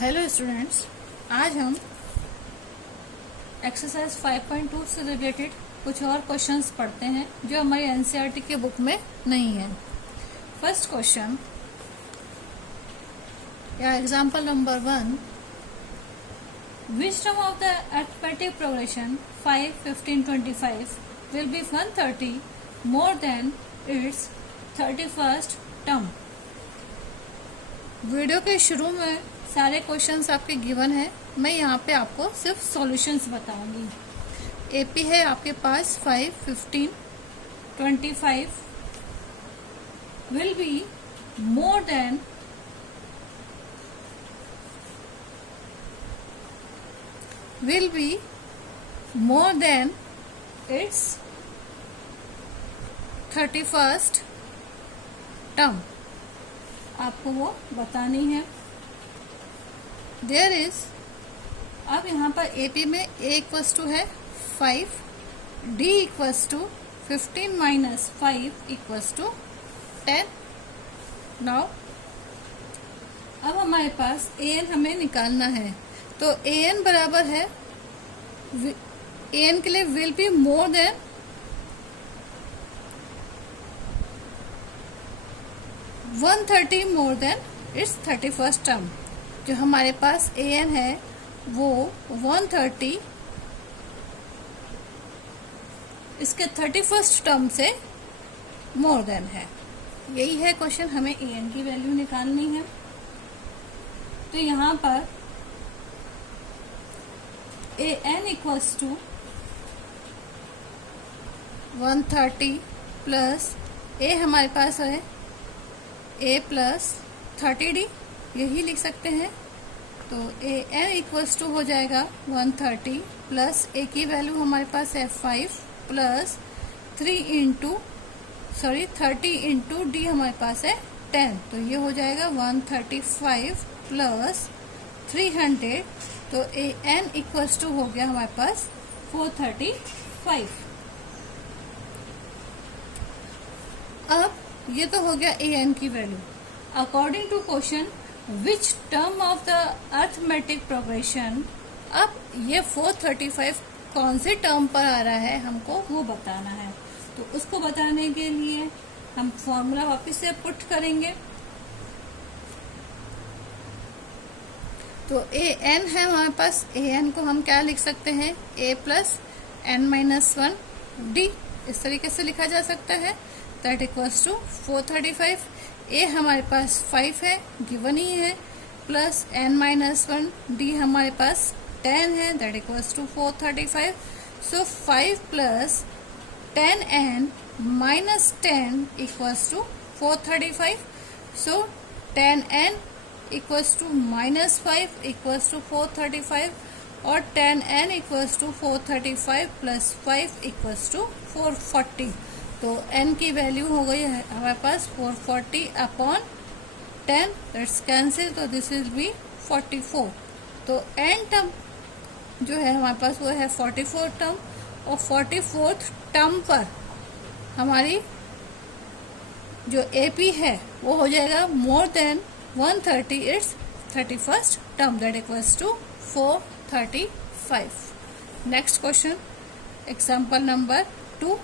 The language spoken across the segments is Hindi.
हेलो स्टूडेंट्स, आज हम एक्सरसाइज 5.2 से रिलेटेड कुछ और क्वेश्चंस पढ़ते हैं जो हमारी एनसीईआरटी के बुक में नहीं है। फर्स्ट क्वेश्चन या example number 1, which term of the arithmetic progression 5, 15, 25 will be 130 more than it's 31st term. Video के शुरू में सारे क्वेश्चंस आपके गिवन है, मैं यहाँ पे आपको सिर्फ सॉल्यूशंस बताऊंगी। एपी है आपके पास 5, 15, 25 will be more than it's 31st term, आपको वो बतानी है। देयर इज, अब यहाँ पर एपी में ए इक्वल्स टू है 5, D equals to 15 minus 5 equals to 10। Now अब हमारे पास ए एन हमें निकालना है, तो ए एन बराबर है, ए एन के लिए will be more than 130 more than it's 31st term. जो हमारे पास ए एन है वो 130 इसके 31st टर्म से मोर देन है। यही है क्वेश्चन, हमें ए एन की वैल्यू निकालनी है। तो यहाँ पर A N equals to 130 plus ए हमारे पास है ए प्लस 30d, यही लिख सकते हैं। तो ए एन इक्वल्स टू हो जाएगा 130 प्लस ए की वैल्यू हमारे पास है 5 प्लस 30 इंटू डी हमारे पास है 10, तो ये हो जाएगा 135 प्लस 300। तो ए एन इक्वल्स टू हो गया हमारे पास 435। अब ये तो हो गया ए एन की value. According to question, which term of the arithmetic progression, अब ये 435 कौन से टर्म पर आ रहा है हमको वो बताना है। तो उसको बताने के लिए हम फॉर्मूला वापस से पुट करेंगे। तो ए एन है हमारे पास, ए एन को हम क्या लिख सकते हैं, ए प्लस एन माइनस 1 डी, इस तरीके से लिखा जा सकता है। That equals to 435। ए हमारे पास 5 है, गिवन ही है, प्लस एन माइनस 1 डी हमारे पास 10 है, that equals to 435। So 5 plus 10 N minus 10 equals to 435। So 10 N equals to minus 5 equals to 435 और 10 N equals to 435 plus 5 equals to 440। तो n की वैल्यू हो गई है हमारे पास 440 अपॉन 10, दैट्स कैंसिल, तो दिस विल बी 44। तो n टर्म जो है हमारे पास वो है 44 टर्म, और 44th टर्म पर हमारी जो AP है वो हो जाएगा more than 130 it's 31st term, that equals to 435। Next question, example number 2,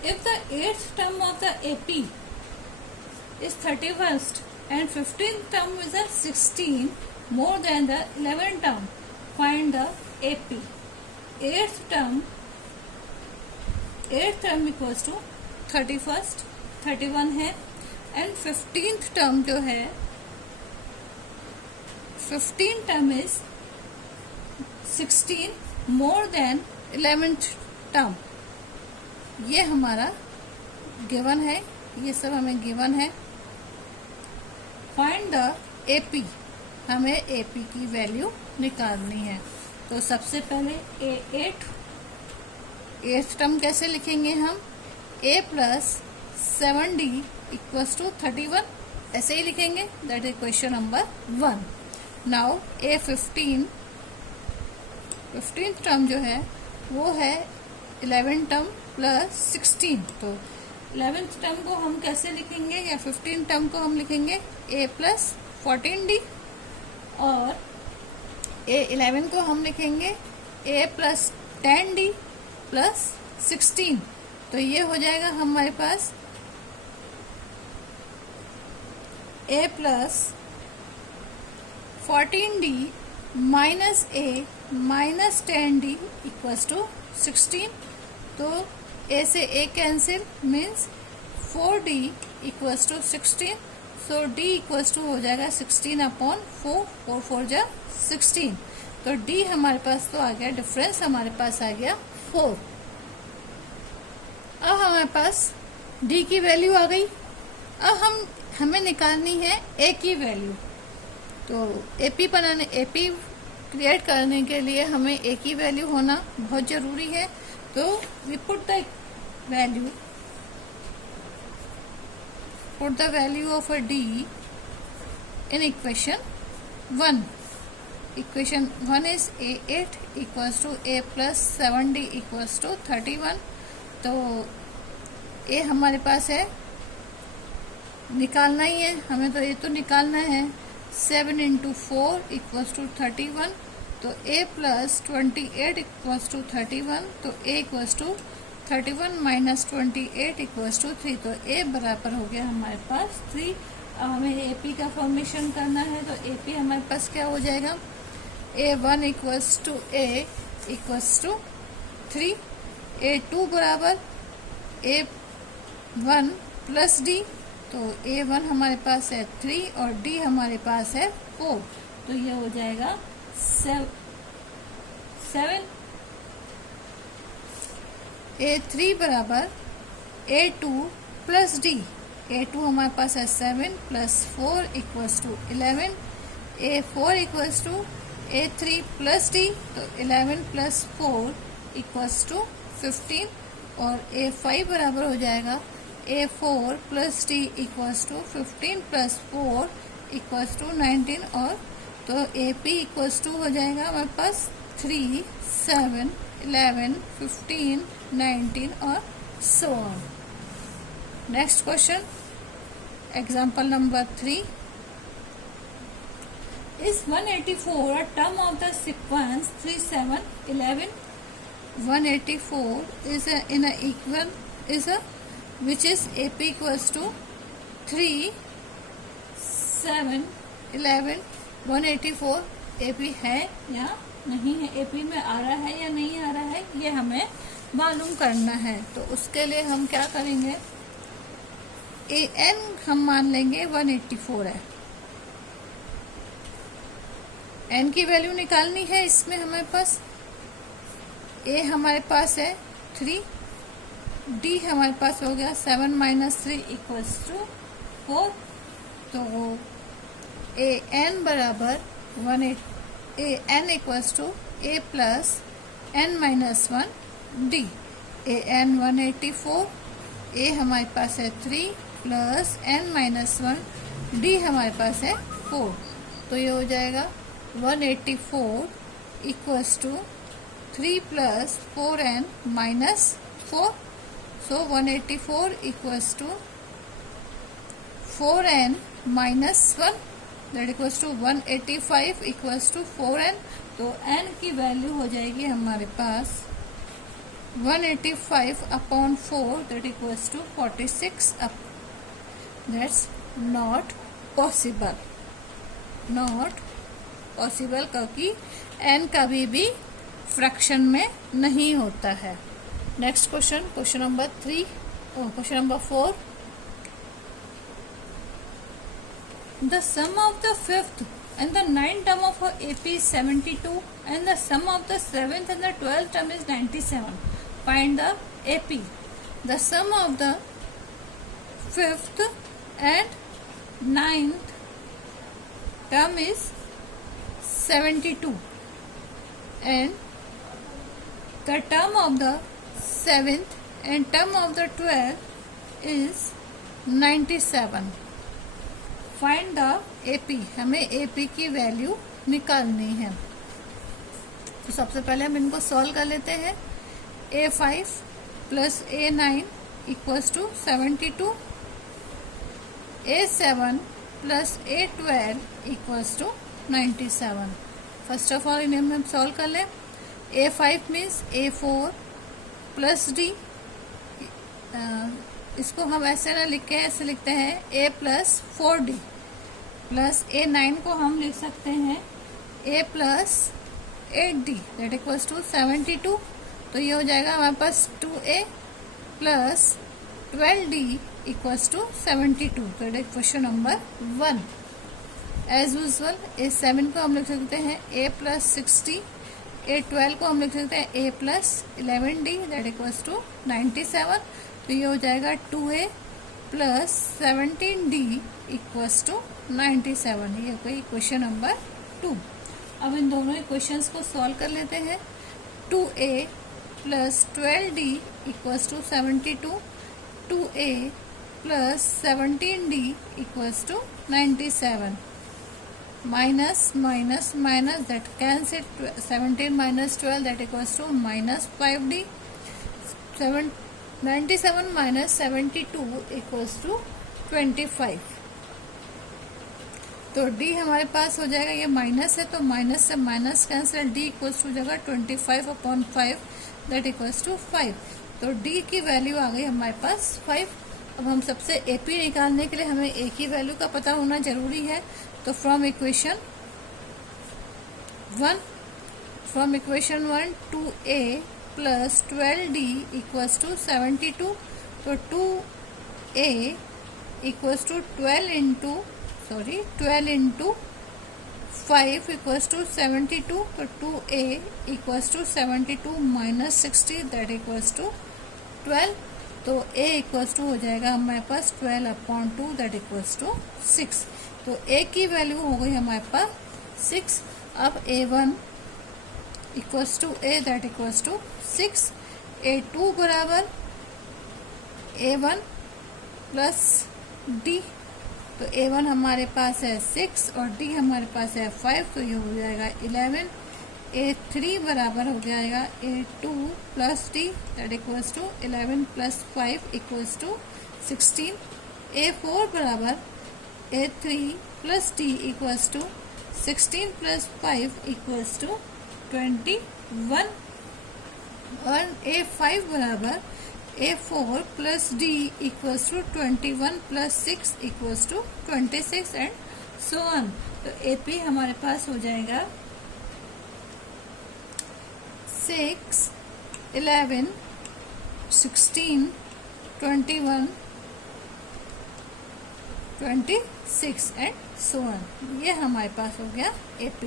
if the 8th term of the AP is 31st and 15th term is a 16 more than the 11th term, find the AP. 8th term equals to 31st 31 है, and 15th term जो है 15th term is 16 more than 11th term। ये हमारा गिवन है, ये सब हमें गिवन है। फाइंड द एपी, हमें एपी की वैल्यू निकालनी है। तो सबसे पहले एट टर्म कैसे लिखेंगे हम, ए प्लस 7d इक्वल्स टू 31, ऐसे ही लिखेंगे, that is question number 1। Now A 15th term जो है वो है 11th टर्म प्लस 16, तो 11th टर्म को हम कैसे लिखेंगे या 15th टर्म को हम लिखेंगे a प्लस 14D, और A11 को हम लिखेंगे A प्लस 10D प्लस 16। तो ये हो जाएगा हमारे पास A plus 14D minus A minus 10D equals to 16। तो A से A cancel means 4D equals to 16। So D equals to हो जाएगा 16 अपॉन 4, 4 4 जा 16। तो D हमारे पास तो आ गया, डिफरेंस हमारे पास आ गया 4। अब हमारे पास D की वैल्यू आ गई। अब हमें निकालनी है A की वैल्यू। तो AP क्रिएट करने के लिए हमें A की वैल्यू होना बहुत जरूरी है। तो we put the value of a D in equation 1। Equation 1 is A8 equals to A plus 7D equals to 31। तो A हमारे पास है, निकालना ही है हमें, तो ये तो निकालना है। 7 इंटू 4 इक्वल्स टू 31। तो A प्लस 28 इक्वल्स टू 31। तो A equals to 31 minus 28 equals to 3। तो A बराबर हो गया हमारे पास 3। अब हमें AP का फॉर्मेशन करना है। तो AP हमारे पास क्या हो जाएगा, A1 equals to A equals to 3। A2 बराबर A1 प्लस D। तो A1 हमारे पास है 3 और D हमारे पास है 4। तो ये हो जाएगा 7। A3 बराबर A2 प्लस D। A2 हमारे पास है 7 plus 4 equals to 11। A4 equals to A3 plus D। तो 11 प्लस 4 इक्वल्स टू 15। और A5 बराबर हो जाएगा A4 plus D equals to 15 plus 4 equals to 19। और तो AP इक्वल्स टू हो जाएगा हमारे पास 3, 7, 11, 15, 19 और so on। Next question, example number 3। Is 184 a term of the sequence 3, 7, 11? 184 which is AP equals to 3, 7, 11। 184 AP है या नहीं है, AP में आ रहा है या नहीं आ रहा है, ये हमें मालूम करना है। तो उसके लिए हम क्या करेंगे, AN हम मान लेंगे 184 है। N की वैल्यू निकालनी है। इसमें हमारे पास A हमारे पास है 3, D हमारे पास हो गया 7 माइनस 3 इक्वल्स टू 4। तो AN बराबर AN equals to A plus N minus 1 D। AN 184, A हमारे पास है 3 प्लस N माइनस 1, D हमारे पास है 4। तो ये हो जाएगा 184 equals to 3 plus 4N minus 4। So 184 equals to 4N minus 1, that equals to 185 equals to 4N। तो N की वैल्यू हो जाएगी हमारे पास 185 upon 4, that equals to 46 up। That's not possible, not possible, क्योंकि N कभी भी फ्रैक्शन में नहीं होता है। Next question, question number 4। The sum of the 5th and the 9th term of AP is 72 and the sum of the 7th and the 12th term is 97. Find the AP. The sum of the 5th and 9th term is 72 and the term of the 7th and term of the 12th is 97. Find the AP. हमें AP की वैल्यू निकालनी है। तो सबसे पहले हम इनको सॉल्व कर लेते हैं। A5 plus A9 equals to 72। A7 plus A12 equals to 97। First of all इन्हें हम सॉल्व कर लें। A5 means A4 plus D, इसको हम ऐसे ना लिख के ऐसे लिखते हैं A plus 4D, plus A9 को हम लिख सकते हैं A plus 8D that equals to 72। तो ये हो जाएगा हमारे पास 2A plus 12D equals to 72। तो question number 1। As usual A7 को हम लिख सकते हैं A प्लस 60, A12 को हम लिख सकते हैं A plus 11D that equals to 97। तो ये हो जाएगा 2A plus 17D equals to 97। ये कोई क्वेश्चन नंबर 2। अब इन दोनों इक्वेशंस को सॉल्व कर लेते हैं। 2A plus 12D equals to 72, 2A plus 17D equals to 97, minus minus minus that cancel, 17 minus 12 that equals to minus 5D, 97 minus 72 equals to 25। तो D हमारे पास हो जाएगा, ये माइनस है तो माइनस से minus cancel, D equals to जगह 25/5 दैट इक्वल्स टू 5। तो D की वैल्यू आ गई हमारे पास 5। अब हम सबसे AP निकालने के लिए हमें A की वैल्यू का पता होना जरूरी है। तो from equation 1 2A plus 12D equals to 72। तो 2A equals to 12 into 5 equals to 72। तो 2A equals to 72 minus 60 that equals to 12। तो A इक्वल्स टू हो जाएगा हमारे पास 12/2 दैट इक्वल्स टू 6। तो A की वैल्यू हो गई हमारे पास 6। अब A1 equals to A that equals to 6, A2 बराबर A1 प्लस D। तो A1 हमारे पास है 6 और D हमारे पास है 5, तो ये हो जाएगा 11। A3 बराबर हो जाएगा A2 plus D that equals to 11 plus 5 equals to 16। A4 बराबर A3 plus D equals to 16 plus 5 equals to 21। और A5 बराबर A4 plus D equals to 21 plus 6 equals to 26 and so on. तो AP हमारे पास हो जाएगा 6, 11, 16, 21, 26 एंड सो ऑन। ये हमारे पास हो गया AP।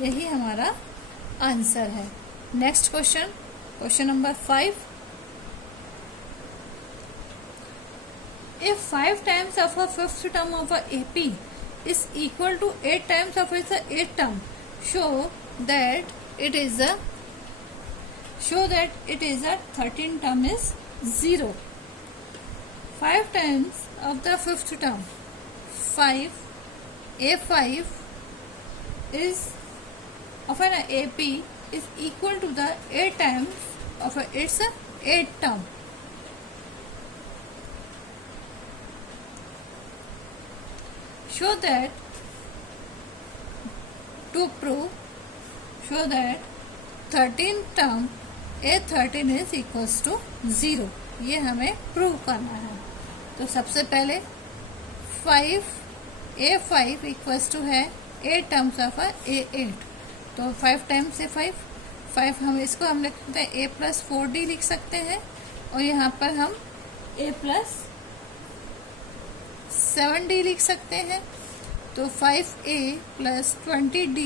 यही हमारा आंसर है। Next question, question number 5। If 5 times of a fifth term of a AP is equal to 8 times of its 8th term, show that it is a 13th term is 0. 5 times of the fifth term, A5 is of an AP is equal to the 8 times of its 8th term. Show that 13th term A13 is equals to 0। ये हमें प्रूव करना है। तो सबसे पहले A5 इक्वल्स टू है 8 टर्म्स ऑफ A8। तो 5 टाइम्स से 5 हम इसको हम लिख सकते हैं A प्लस 4D लिख सकते हैं, और यहाँ पर हम A प्लस 7D लिख सकते हैं। तो 5A plus 20D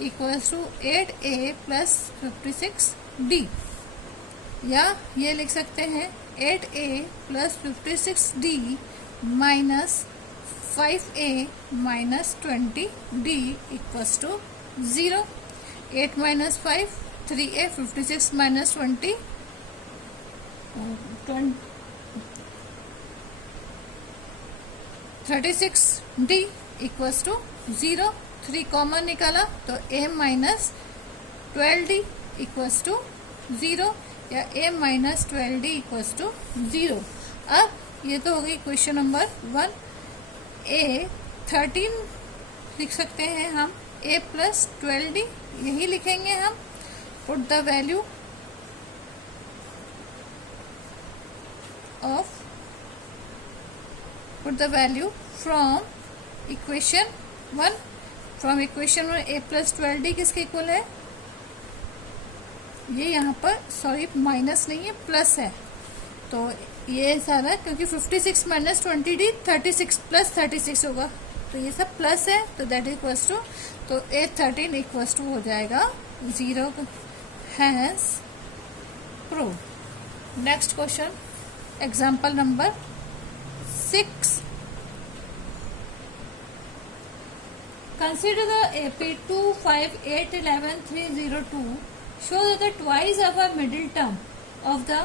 equals to 8A plus 56D, या ये लिख सकते हैं 8A plus 56D minus 5A minus 20D equals to 0। 8 minus 5 3A, 56 minus 20 36D equals to 0। 3 common निकाला तो A minus 12D equals to 0, या A minus 12D equals to 0। अब ये तो हो गई क्वेश्चन नंबर 1। A 13 लिख सकते हैं हम, a प्लस 12d यही लिखेंगे हम। Put the value from equation 1। From equation 1 a plus 12d किसके इक्वल है? ये यहाँ पर सॉरी माइनस नहीं है, प्लस है, तो ये सारा क्योंकि 56 माइनस 20d 36 प्लस 36 होगा, तो ये सब प्लस है, तो दैट इक्वल्स टू, तो A13 इक्वल्स टू हो जाएगा 0। Has prove. Next question, example number 6। Consider the AP 2, 5, 8, 11, 3, 0, 2. Show that the twice of a middle term of the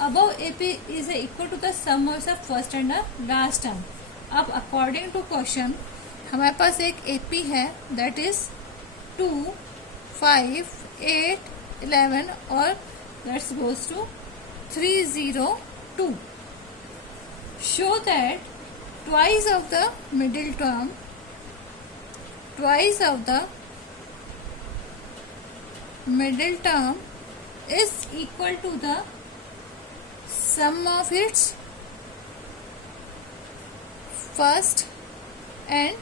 above AP is equal to the sum of the first and the last term. अब according to question हमारे पास एक AP है, that is 2, 5, 8, 11 और that goes to 3, 0, 2. Show that twice of the middle term is equal to the sum of its first and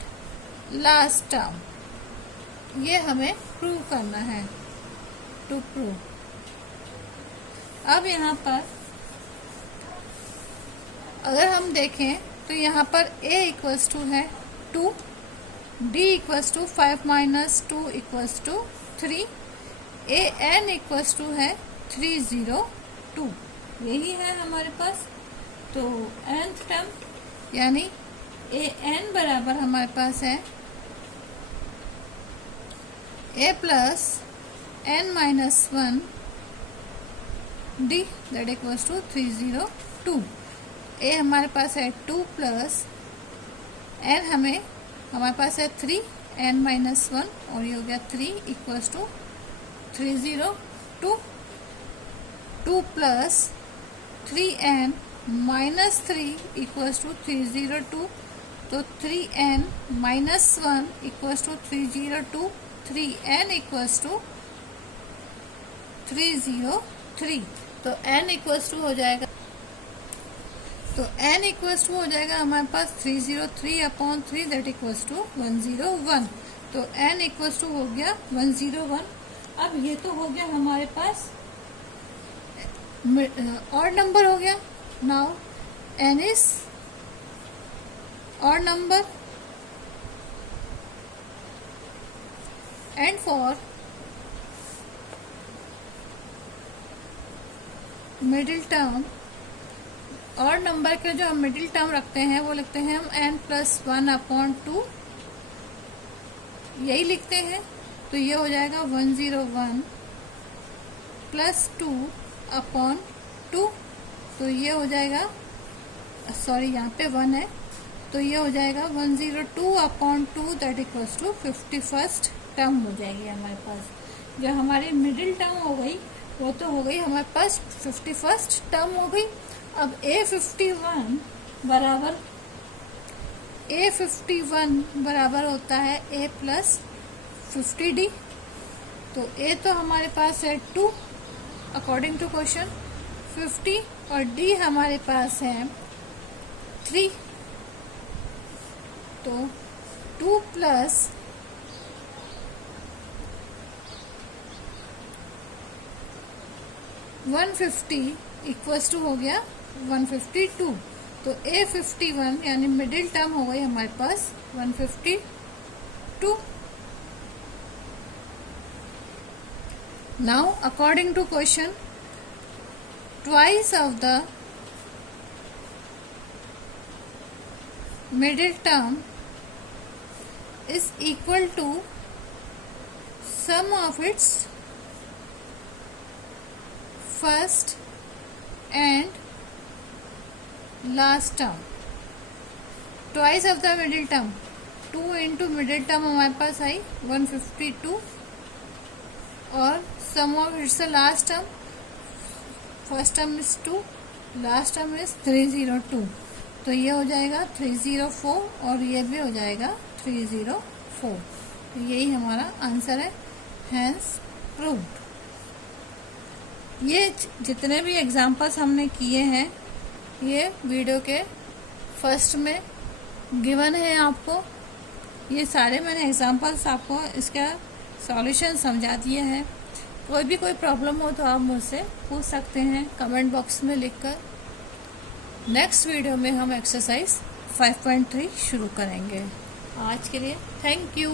last term. ये हमें प्रूव करना है। टू प्रूव, अब यहाँ पर अगर हम देखें तो यहाँ पर a इक्वल्स टू है 2, d equals to 5 minus 2 equals to 3, a n equals to है 3, 0, 2, यही है हमारे पास। तो nth टर्म यानी a n बराबर हमारे पास है a plus n minus 1 d that equals to 3, 0, 2। a हमारे पास है 2 प्लस n हमारे पास है 3, n माइनस 1 और ये हो गया 3 equals to 3, 0, 2। 2 plus 3n minus 3 equals to 3, 0, 2, तो 3n minus 1 equals to 3, 0, 2, 3n equals to 3, 0, 3, तो n इक्वल्स टू हो जाएगा, तो n इक्वल्स टू हो जाएगा हमारे पास 303 अपॉन 3 दैट इक्वल्स टू 101। तो n इक्वल्स टू हो गया 101। अब ये तो हो गया हमारे पास ऑड नंबर हो गया। Now n is odd number and for middle term, और नंबर के जो हम मिडिल टर्म रखते हैं वो लिखते हैं हम n प्लस 1 अपॉन 2, यही लिखते हैं। तो ये हो जाएगा 101 प्लस 2 अपॉन 2, तो ये हो जाएगा, सॉरी यहाँ पे 1 है, तो ये हो जाएगा 102 upon 2 that equals to 51st term हो जाएगी हमारे पास। जो हमारी मिडिल टर्म हो गई वो तो हो गई हमारे पास 51st टर्म हो गई। अब A51 बराबर होता है a प्लस 50d, तो a तो हमारे पास है 2 अकॉर्डिंग टू क्वेश्चन, 50 और d हमारे पास है 3, तो 2 प्लस 150 इक्वल्स टू हो गया 152। तो A51 यानी मिडिल टर्म हो गई हमारे पास 152। Now according to question, twice of the middle term is equal to sum of its first and last term. Twice of the middle term, 2 into middle term हमारे पास आई 152 और sum of its last term, first term is 2, last term is 302। तो तो ये हो जाएगा 304 और ये भी हो जाएगा 304। तो यही हमारा आंसर है, हैंस प्रूव्ड। ये जितने भी एग्जाम्पल्स हमने किए हैं ये वीडियो के फर्स्ट में गिवन है आपको। ये सारे मैंने एग्जाम्पल्स आपको इसका सॉल्यूशन समझा दिए हैं। कोई प्रॉब्लम हो तो आप मुझसे पूछ सकते हैं कमेंट बॉक्स में लिखकर। नेक्स्ट वीडियो में हम एक्सरसाइज 5.3 शुरू करेंगे। आज के लिए थैंक यू।